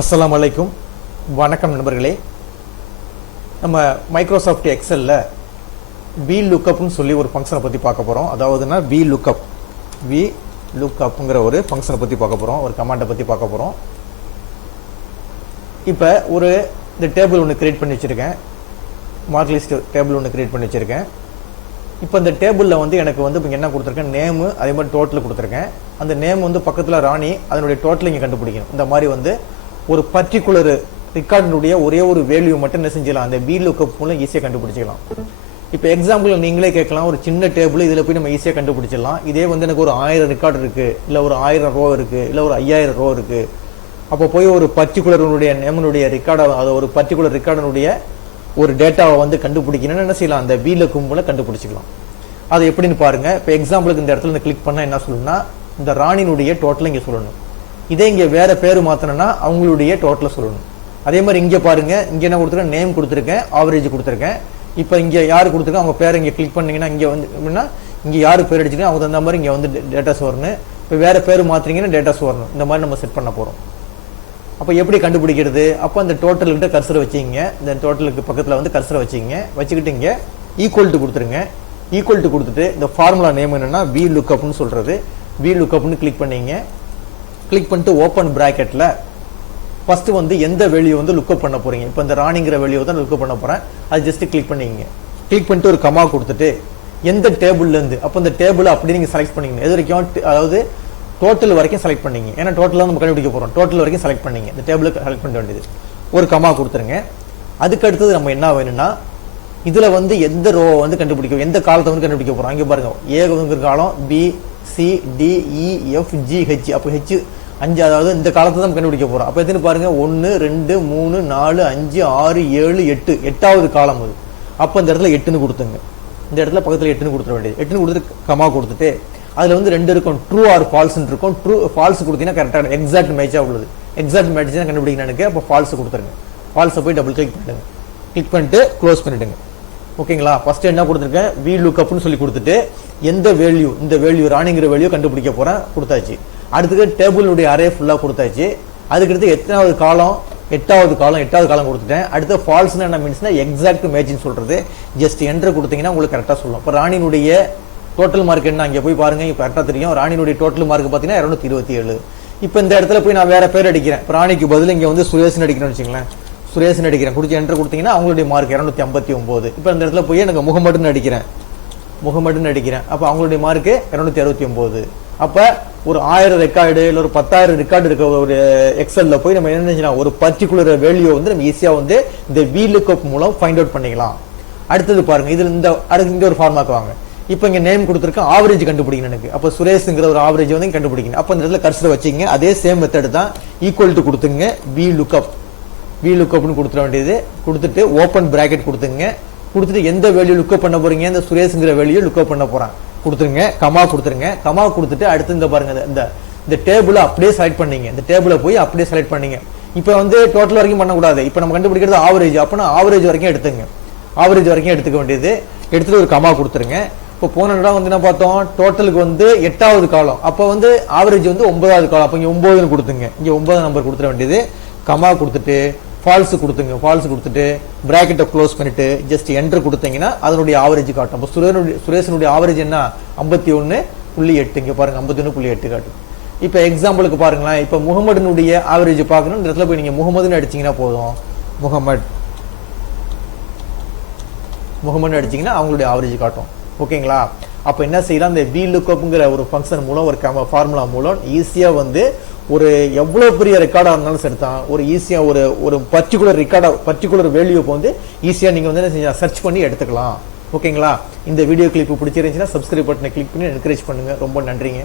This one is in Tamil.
அஸ்ஸலாமு அலைக்கும். வணக்கம் நண்பர்களே. நம்ம மைக்ரோசாஃப்ட் எக்ஸலில் Vlookup சொல்லி ஒரு ஃபங்க்ஷனை பற்றி பார்க்க போகிறோம். அதாவதுன்னா Vlookup ஒரு ஃபங்க்ஷனை பற்றி பார்க்க போகிறோம், ஒரு கமாண்டை பற்றி பார்க்க போகிறோம். இப்போ இந்த டேபிள் ஒன்று கிரியேட் பண்ணி வச்சுருக்கேன், மார்க் லிஸ்ட் டேபிள் ஒன்று கிரியேட் பண்ணி வச்சுருக்கேன். இப்போ இந்த டேபிளில் எனக்கு இப்போ என்ன கொடுத்துருக்கேன், நேமு, அதே மாதிரி டோட்டல் கொடுத்துருக்கேன். அந்த நேம் பக்கத்தில் ராணி, அதனுடைய டோட்டல் இங்கே கண்டுபிடிக்கணும். இந்த மாதிரி ஒரு பர்டிகுலர் ரெக்கார்டினுடைய ஒரே ஒரு வேல்யூ மட்டும் என்ன செஞ்சிடலாம், அந்த Vlookup மூலம் ஈஸியாக கண்டுபிடிச்சிக்கலாம். இப்போ எக்ஸாம்பிள் நீங்களே கேட்கலாம், ஒரு சின்ன டேபிள் இதில் போய் நம்ம ஈஸியாக கண்டுபிடிச்சிடலாம். இதே எனக்கு ஒரு 1000 ரெக்கார்டு இருக்குது, இல்லை ஒரு 1000 ரோ இருக்குது, இல்லை ஒரு 5000 ரோ இருக்குது. அப்போ போய் ஒரு பர்டிகுலருடைய நேமனுடைய ரெக்கார்டை, அதை ஒரு பர்டிகுலர் ரெக்கார்டனுடைய ஒரு டேட்டாவை கண்டுபிடிக்கணும்னு என்ன செய்யலாம், அந்த Vlookup மூலம் கண்டுபிடிச்சிக்கலாம். அது எப்படின்னு பாருங்க. இப்போ எக்ஸாம்பிளுக்கு இந்த இடத்துல கிளிக் பண்ணால் என்ன சொல்லணும்னா, இந்த ராணினுடைய டோட்டலை இங்கே சொல்லணும். இதே இங்கே வேற பேர் மாற்றணும்னா அவங்களுடைய டோட்டலை சொல்லணும். அதே மாதிரி இங்கே பாருங்க, இங்கே என்ன கொடுத்துருக்கேன், நேம் கொடுத்துருக்கேன், ஆவரேஜ் கொடுத்துருக்கேன். இப்போ இங்கே யார் கொடுத்துருக்கேன், அவங்க பேரை இங்கே கிளிக் பண்ணீங்கன்னா இங்கே எப்படின்னா இங்கே யார் பேர் அடிச்சுக்கணும், அவங்க தகுந்த மாதிரி இங்கே டேட்டாஸ் வரணும். இப்போ வேற பேர் மாற்றிங்கன்னா டேட்டாஸ் வரணும். இந்த மாதிரி நம்ம செட் பண்ண போகிறோம். அப்போ எப்படி கண்டுபிடிக்கிறது, அப்போ அந்த டோட்டல்கிட்ட கர்சரை வச்சுக்கிங்க, இந்த டோட்டலுக்கு பக்கத்தில் கர்சரை வச்சுக்கிங்க, வச்சுக்கிட்டு இங்கே ஈக்குவல் டு கொடுத்துருங்க. ஈக்குவல் டு கொடுத்துட்டு இந்த ஃபார்முலா நேம் என்னன்னா Vlookupனு சொல்கிறது. Vlookupனு கிளிக் பண்ணீங்க. கிளிக் பண்ணிட்டு ஓப்பன் பிராக்கெட்டில் ஃபர்ஸ்ட் எந்த வேல்யூ லுக்கப் பண்ண போறீங்க. இப்போ இந்த ராணிங்கிற வேல்யூ தான் லுக்கப் பண்ண போகிறேன். அது ஜஸ்ட் கிளிக் பண்ணிங்க. கிளிக் பண்ணிட்டு ஒரு கமா கொடுத்துட்டு எந்த டேபிள்லேருந்து, அப்போ இந்த டேபிள் அப்படி நீங்கள் செலக்ட் பண்ணிங்க. எது வரைக்கும், அதாவது டோட்டல் வரைக்கும் செலக்ட் பண்ணிங்க. ஏன்னா டோட்டலாக நம்ம கண்டுபிடிக்க போகிறோம். டோட்டல் வரைக்கும் செலக்ட் பண்ணிங்க. இந்த டேபிளுக்கு செலக்ட் பண்ண வேண்டியது. ஒரு கமா கொடுத்துருங்க. அதுக்கு அடுத்தது நம்ம என்ன வேணும்னா, இதில் எந்த ரோ கண்டுபிடிக்கும், எந்த காலத்தை கண்டுபிடிக்க போகிறோம். இங்கே பாருங்க, ஏ காலம், பி, சி, டி, இ, எஃப், ஜி, ஹெச். அப்போ ஹெச் 5, அதாவது இந்த காலத்தை தான் கண்டுபிடிக்க போகிறோம். அப்போ எத்தனை பாருங்க, 1 2 3 4 5 6 7 8, 8வது காலம் அது. அப்போ இந்த இடத்துல 8ன்னு கொடுத்துங்க. இந்த இடத்துல பக்கத்தில் 8ன்னு கொடுத்துட வேண்டியது. 8ன்னு கொடுத்துட்டு கமா கொடுத்துட்டு அதில் 2 இருக்கும், ட்ரூ ஆர் ஃபால்ஸ்ன்னு இருக்கும். ட்ரூ ஃபால்ஸ் கொடுத்தீங்கன்னா கரெக்டாக எக்ஸாக்ட் மேட்சாக உள்ளது. எக்ஸாக்ட் மேட்ச் தான் கண்டுபிடிக்கணும் எனக்கு. அப்போ ஃபால்ஸ் கொடுத்துருங்க. ஃபால்ஸை போய் டபுள் கிளிக் பண்ணிடுங்க. கிளிக் பண்ணிட்டு க்ளோஸ் பண்ணிடுங்க. ஓகேங்களா. ஃபர்ஸ்ட் என்ன கொடுத்துருக்கேன், Vlookupனு சொல்லி கொடுத்துட்டு எந்த வேல்யூ, இந்த வேல்யூ ராணிங்கிற வேல்யூ கண்டுபிடிக்க போறேன் கொடுத்தாச்சு. அடுத்தது டேபிளுடைய அரே ஃபுல்லாக கொடுத்தாச்சு. அதுக்கடுத்து எத்தனாவது காலம், 8வது காலம் கொடுத்துட்டேன். அடுத்து ஃபால்ஸ்னா என்ன மீன்ஸ்னா எக்ஸாக்ட் மேட்ச்னு சொல்றது. ஜஸ்ட் என்டர் கொடுத்தீங்கன்னா உங்களுக்கு கரெக்டாக சொல்லும். இப்போ ராணினுடைய டோட்டல் மார்க் என்ன, அங்கே போய் பாருங்க, இப்போ கரெக்டாக தெரியும். ராணினுடைய டோட்டல் மார்க் பார்த்தீங்கன்னா 227. இப்போ இந்த இடத்துல போய் நான் வேற பேர் அடிக்கிறேன். இப்போ ராணிக்கு பதில் இங்கே சுரேஷ்னு அடிக்கிறேன்னு வச்சுங்களேன். சுரேஷ்னு அடிக்கிறேன், குடிச்சு என்டர் கொடுத்தீங்கன்னா அவங்களுடைய மார்க் 259. இப்போ இந்த இடத்துல போய் எனக்கு முகமதுன்னு அடிக்கிறேன். அப்போ அவங்களுடைய மார்க் 269. அப்போ ஒரு 1000 ரெக்கார்டு இல்லை ஒரு 10,000 ரெக்கார்டு இருக்க ஒரு எக்ஸல்ல போய் நம்ம என்ன செஞ்சலாம், ஒரு பர்டிகுலர் வேல்யூ நம்ம ஈஸியாக இந்த Vlookup மூலம் ஃபைண்ட் அவுட் பண்ணிக்கலாம். அடுத்தது பாருங்க, இதில் அடுத்து ஒரு ஃபார்மாக்கு வாங்க. இப்போ இங்கே நேம் கொடுத்துருக்க ஆவரேஜ் கண்டுபிடிக்கணும் எனக்கு. அப்போ சுரேஷ்ங்கிற ஒரு ஆவரேஜ் கண்டுபிடிக்கணும். அப்போ இந்த இடத்துல கர்சரை வச்சுங்க. அதே சேம் மெத்தட் தான், ஈக்குவல் டு கொடுத்துங்க, Vlookupனு கொடுத்துட வேண்டியது. கொடுத்துட்டு ஓப்பன் பிராக்கெட் கொடுத்துங்க. கொடுத்துட்டு எந்த வேல்யூ லுக்கப் பண்ண போறீங்க, இந்த சுரேஷ்ங்கிற வேல்யூ லுக்கப் பண்ண போறான் கொடுத்துருங்க. கமா கொடுத்துருங்க. கமா கொடுத்துட்டு அடுத்து இந்த பாருங்க, இந்த டேபிளை அப்படியே செலக்ட் பண்ணீங்க. இந்த டேபிளை போய் அப்படியே செலக்ட் பண்ணீங்க. இப்போ டோட்டல் வரைக்கும் பண்ணக்கூடாது. இப்போ நம்ம கண்டுபிடிக்கிறது ஆவரேஜ். அப்போனா ஆவரேஜ் வரைக்கும் எடுத்துங்க. ஆவரேஜ் வரைக்கும் எடுத்துக்க வேண்டியது. எடுத்துட்டு ஒரு கமா கொடுத்துருங்க. இப்போ போன இடம் என்ன பார்த்தோம், டோட்டலுக்கு 8வது காலம். அப்போ ஆவரேஜ் 9வது காலம். அப்போ இங்கே 9ன்னு கொடுத்துங்க. இங்கே 9 நம்பர் கொடுத்துட வேண்டியது. கமா கொடுத்துட்டு ஃபால்ஸ் கொடுத்துங்க. ஃபால்ஸ் கொடுத்துட்டு பிராக்கெட்டை க்ளோஸ் பண்ணிட்டு ஜஸ்ட் என்டர் கொடுத்தீங்கன்னா அதனுடைய ஆவரேஜ் காட்டும். இப்போ சுரேஷனுடைய ஆவரேஜ் என்ன, 51.8. இங்கே பாருங்க, 51.8 காட்டும். இப்போ எக்ஸாம்பிளுக்கு பாருங்களேன், இப்போ முகமதுனுடைய ஆவரேஜ் பார்க்கணும். இந்த இடத்துல போய் நீங்கள் முகமதுன்னு அடிச்சிங்கன்னா போதும். முகமது அடிச்சிங்கன்னா அவங்களுடைய ஆவரேஜ் காட்டும். ஓகேங்களா. அப்போ என்ன செய்யலாம், இந்த Vlookupங்கிற ஒரு ஃபங்க்ஷன் மூலம், ஒரு ஃபார்முலா மூலம் ஈஸியாக ஒரு எவ்வளோ பெரிய ரெக்கார்டாக இருந்தாலும் சரி தான், ஒரு ஈஸியாக ஒரு பர்டிகுலர் ரெக்கார்டாக பர்டிகுலர் வேல்யூக்கு ஈஸியாக நீங்கள் என்ன செஞ்சா சர்ச் பண்ணி எடுத்துக்கலாம். ஓகேங்களா. இந்த வீடியோ கிளிப்பு பிடிச்சிருந்துச்சுன்னா சப்ஸ்கிரைப் பட்டனை கிளிக் பண்ணி என்கரேஜ் பண்ணுங்க. ரொம்ப நன்றிங்க.